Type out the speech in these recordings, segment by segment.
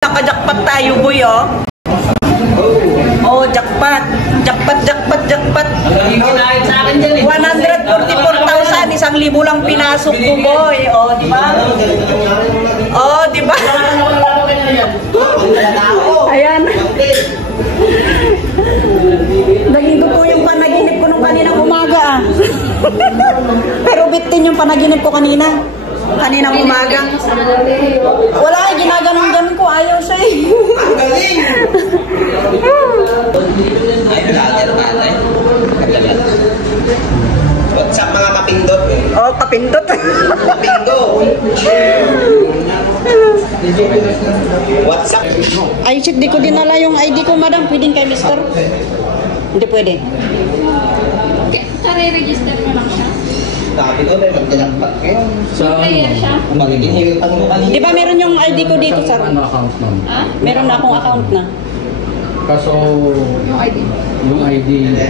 Naka-jackpot tayo, boy, oh. Oh, jackpot. Jackpot. 144,000, 1,000 lang pinasok ko, boy. Oh, di ba? Oh, di ba? Ayan. Naging po yung panaginip ko nung kaninang umaga, ah. Pero bitin yung panaginip ko kaninang umaga. Wala, ginaganon ko. Ayaw siya, eh. Ang galing! What's up, mga kapindot? Oh, kapindot. Kapingo! What's up? Ay, shit, di ko dinala yung ID ko, madam. Pwedeng kay mister? Hindi pwede. Kare-register mo lang siya. Sabi ko, may magdalagpat kayo. Player siya. Magiging hilitan mo kanina. Di ba meron yung ID ko dito, sir? Ano account nun? Ha? Meron na akong account na. Kaso, Yung ID. yung ID, wala.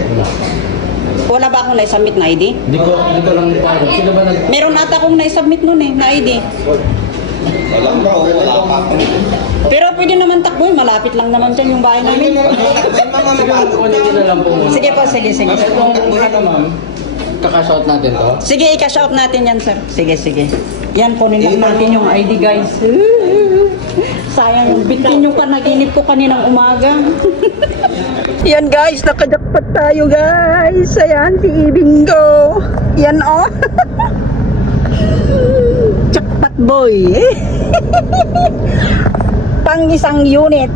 Wala ba akong na-submit na ID? Hindi ko lang parang. Sino ba nag... Meron ata akong na-submit nun, eh, na ID. Wala pa ako. Pero pwede naman takbo, eh. Malapit lang naman dyan yung bahay namin. May mamamapagod Kunin nyo na lang po muna. Sige po, sige. Itong ano, ma'am, kakashot natin to. Sige, i-cash out natin yan, sir. Sige. Yan, kunin lang natin yung ID, guys. Sayang yung bitin yung panaginip ko kaninang umaga. Yan, guys. Nakajakpat tayo, guys. Ayan, si Ibingo. Yan, oh. Jackpot boy. Pang isang unit.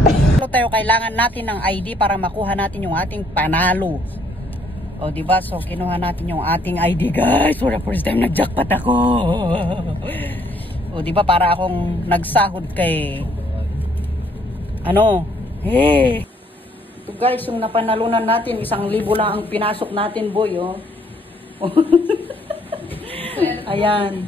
Tayo, kailangan natin ng ID para makuha natin yung ating panalo. O, diba? So, kinuha natin yung ating ID, guys. For the first time, nag-jackpot ako. O, diba? Para akong nagsahod kay... Ano? Hey! Ito, guys, yung napanalunan natin, 1,000 lang ang pinasok natin, boy, oh. Ayan.